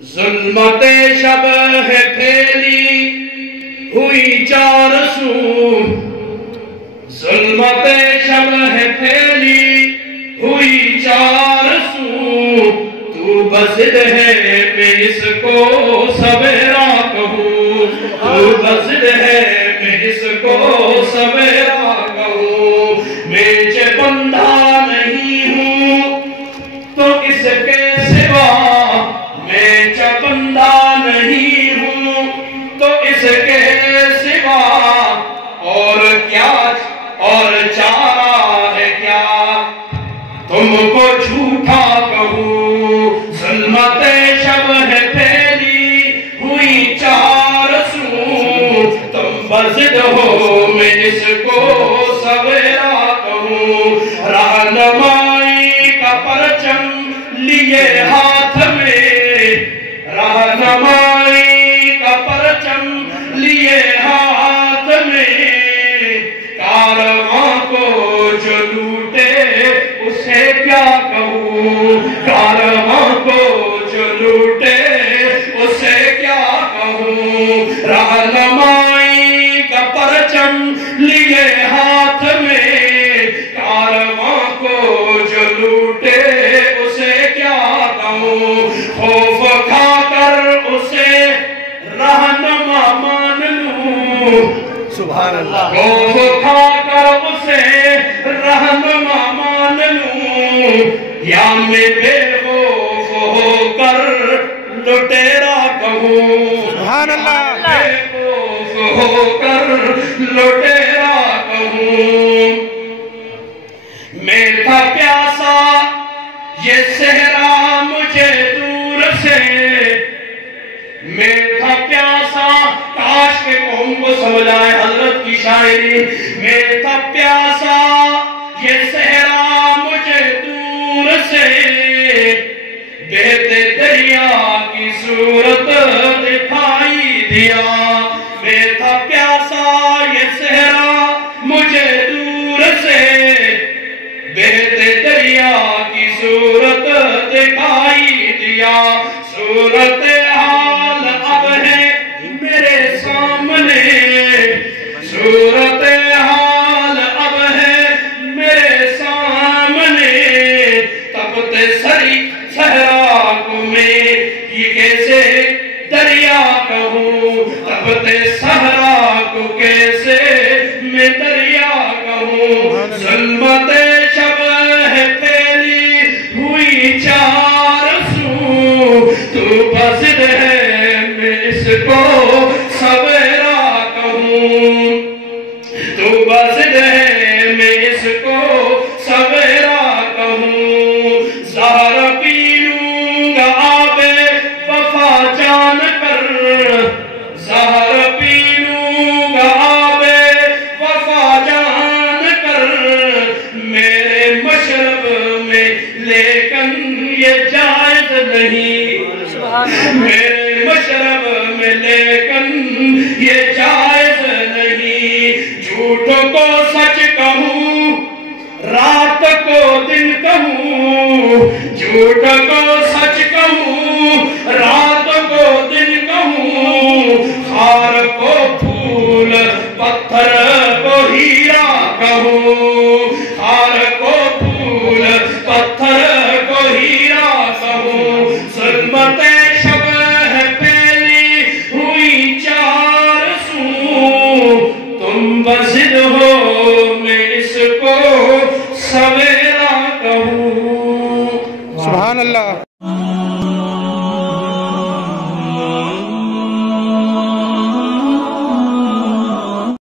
ظلمت شب ہے پھیلی ہوئی چار سو، ظلمت شب ہے پھیلی ہوئی چار سو، تو بزد ہے میں اس کو سویرا کہوں، تو بزد ہے میں اس کو سویرا کہوں، میں چے بندہ نہیں ہوں تو اس کے سوا، میں چے بندہ نہیں ہوں تو اس کے سوا، اور کیا اور چارہ ہے کیا تم کو جھوٹا کہوں، ظلمت شب ہے پھیلی ہوئی چار سو، تم بزد ہو میں اس کو سویرا کہوں، رہنمائی کا پرچم لیے ہاتھ میں، رہنمائی کا پرچم لیے ہاتھ میں، کارواں کو جو لوٹے اسے کیا کہوں، کارواں کو جو لوٹے اسے کیا کہوں، رہنمائی کا پرچم لیے ہاتھ میں، کارواں کو جو لوٹے اسے کیا کہوں، خوف کھا کر اسے رہنما مان لوں، سبحان اللہ، خوف کھا کر اسے رہنما مان لوں، یا میں بے خوف ہو کر لٹیرا کہوں، سبحان اللہ، بے خوف ہو کر لٹیرا کہوں، میں تھا پیاسا یہ صحرا مجھے دور سے، میں تھا پیاسا، کاش کے قوم کو سمجھ آئے حضرت کی شاعری، میں تھا پیاسا یہ صحرا مجھے دور سے، بہتے دریا کی صورت دکھائی دیا، میں تھا پیاسا یہ صحرا مجھے دور سے، بہتے دریا کی صورت دکھائی دیا، صورت حال اب ہے میرے سامنے، صورت حال اب ہے میرے سامنے، تپتے سری صحرا کو میں یہ کیسے دریا کہوں، تپتے صحرا کو کیسے میں دریا کہوں، ظلمت شب ہے پھیلی ہوئی چار سو، تو بزد ہے میں اس کو سویرا کہوں، تو بزد ہے میں اس کو سویرا کہوں، زہر پی لوں گا آب وفا جان کر، زہر پی لوں گا آب وفا جان کر، میرے مشرب میں لیکن یہ جائز نہیں، میرے مشرب میں لیکن یہ جائز نہیں، جھوٹ کو سچ کہوں رات کو دن کہوں، جھوٹ کو سچ کہوں رات کو دن کہوں، خار کو پھول پتھر کو ہیرا کہوں، خار کو پھول پتھر کو ہیرا کہوں، ظلمت شب ہے پھیلی ہوئی چار سو، تم بزد ہو میں اس کو سویرا کہوں، سبحان اللہ۔